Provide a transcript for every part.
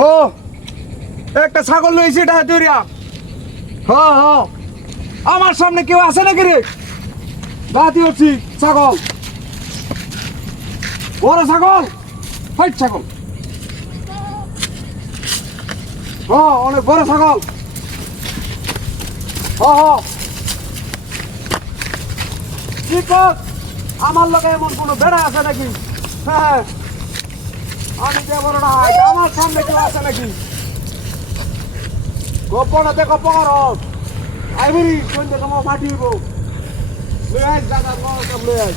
হো একটা ছাগল লইছি এটা হাতুরিয়া। হ্যাঁ হ্যাঁ আমার সামনে কেউ আছে নাকি রে? গাতি হচ্ছি ছাগল, বড় ছাগল, ফাইট ছাগল। হ্যাঁ অনেক বড় ছাগল। হ্যাঁ হ্যাঁ ঠিক আমার লোকে এমন কোনো বেড়া আছে নাকি? হ্যাঁ আমি কে বড় না, আমার সামনে কেউ আছে নাকি? গপ্পটাতে গপ্প কর আইবি সন্ধ্যে তোমার মাটিব লই আই দাদা সব লই আই।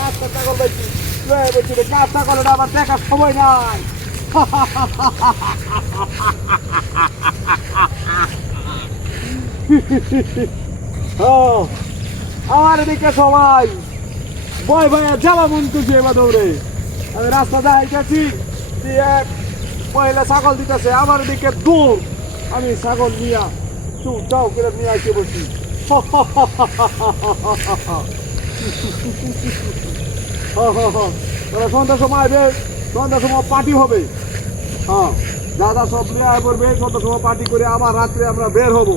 রাস্তা ছাগল বেশি লই আই বলছি কাজ ছাগল আমার দেখার সময় নাই। আমার এদিকে সবাই বয় ভয় জ্বালা মন তুলছে এবার দৌড়ে। আমি রাস্তা যাইতেছি, এক মহিলা ছাগল দিতেছে, আমার দিকে দূর, আমি ছাগল নিয়া চাও করে নিয়ে আসতে বসি। সন্ধ্যার সময় আসবে, সন্ধ্যার সময় পার্টি হবে। হ্যাঁ দাদা সব নিয়ে আয় পড়বে, সন্ধ্যার সময় পার্টি করে আবার রাত্রে আমরা বের হবো।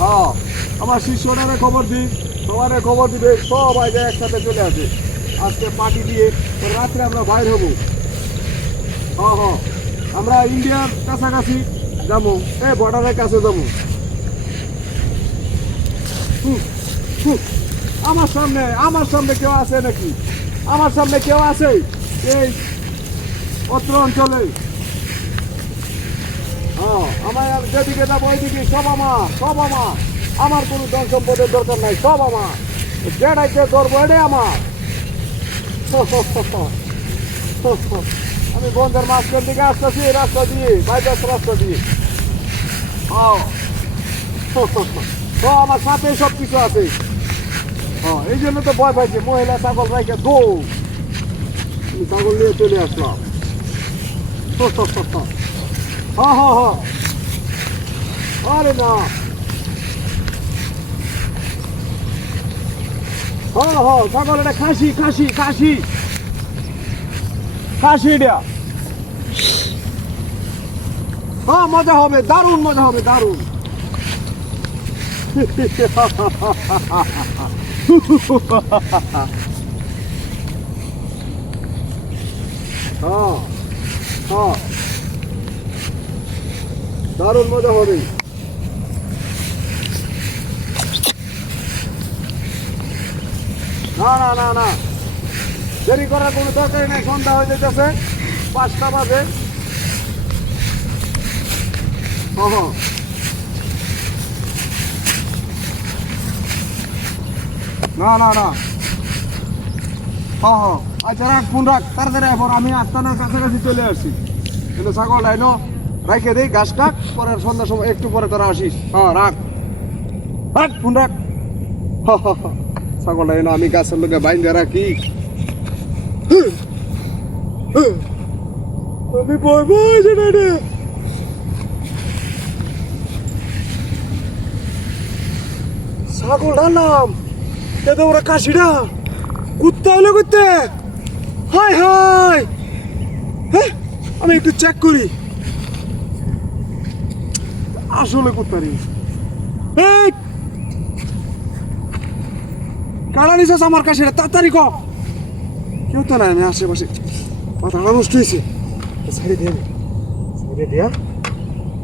হ্যাঁ আমার শিষ্যটারে খবর দিই, সবারে খবর দিবে, সবাই যায় একসাথে চলে আসে আজকে পার্টি দিয়ে রাত্রে আমরা বাইর হবো। হ্যাঁ হ্যাঁ আমরা ইন্ডিয়ার কাছাকাছি যাবো, বর্ডারের কাছে যাবো। আমার সামনে কেউ আছে নাকি? আমার সামনে কেউ আছে এই অত্র অঞ্চলে? হ্যাঁ আমার যেদিকে যাবো ওইদিকে সব আমার কোনো ধন সম্পদের দরকার নাই, সব আমার। যেটাকে ধরবো এটাই আমার। আমি বন্ধের মাঝখান দিকে আসতেছি রাস্তা দিয়ে, বাইপাস রাস্তা দিয়ে। আমার সাথে সব কিছু আছে। এই জন্য তো ভয় পাইছে, মহিলা ছাগল রাইকে দৌড়, ছাগল নিয়ে চলে আসলাম। আরে না ছাগল এটা খাসি খাসি খাসি খাসি এটা। মজা হবে, দারুণ মজা হবে, দারুণ। দারুণ মজা হবে। না না না না দেরি করার কোনো দরকারই নেই, সন্ধ্যা হয়ে যেতেছে, 5টা বাজে। না না না আচ্ছা রাখ, ফোন রাখ, তাড়াতাড়ি এখন আমি আস্তানার কাছাকাছি চলে আসছি। কিন্তু ছাগল আইনো রাখে দেই, ঘাস কাট, পরে সন্ধ্যার সময় একটু পরে তোরা আসিস। রাখ রাখ, ফোন রাখ। ছাগল আইনো আমি গাছের লোকে বাইন্দে রাখি। আমি ভয় ভয় সেটা রে ছাগল ডালাম, এত ওরা কাশিটা কুত্তা হলো করতে। হায় হায়, হ্যাঁ আমি একটু চেক করি, আসলে কুত্তা রে। কারা নিছাস আমার কাছে, তাড়াতাড়ি ক। কেউ তো নাই, আমি আশেপাশে মাথাটা নষ্ট হয়েছে। ছেড়ে দিয়ে ছেড়ে দিয়া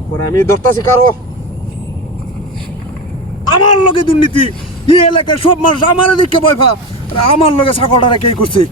পরে আমি ধরতাছি কারো। আমার লোকে দুর্নীতি, এই এলাকার সব মানুষ আমার দিকে ভয় পা, আমার লোকে ছাগলটা কে করছে।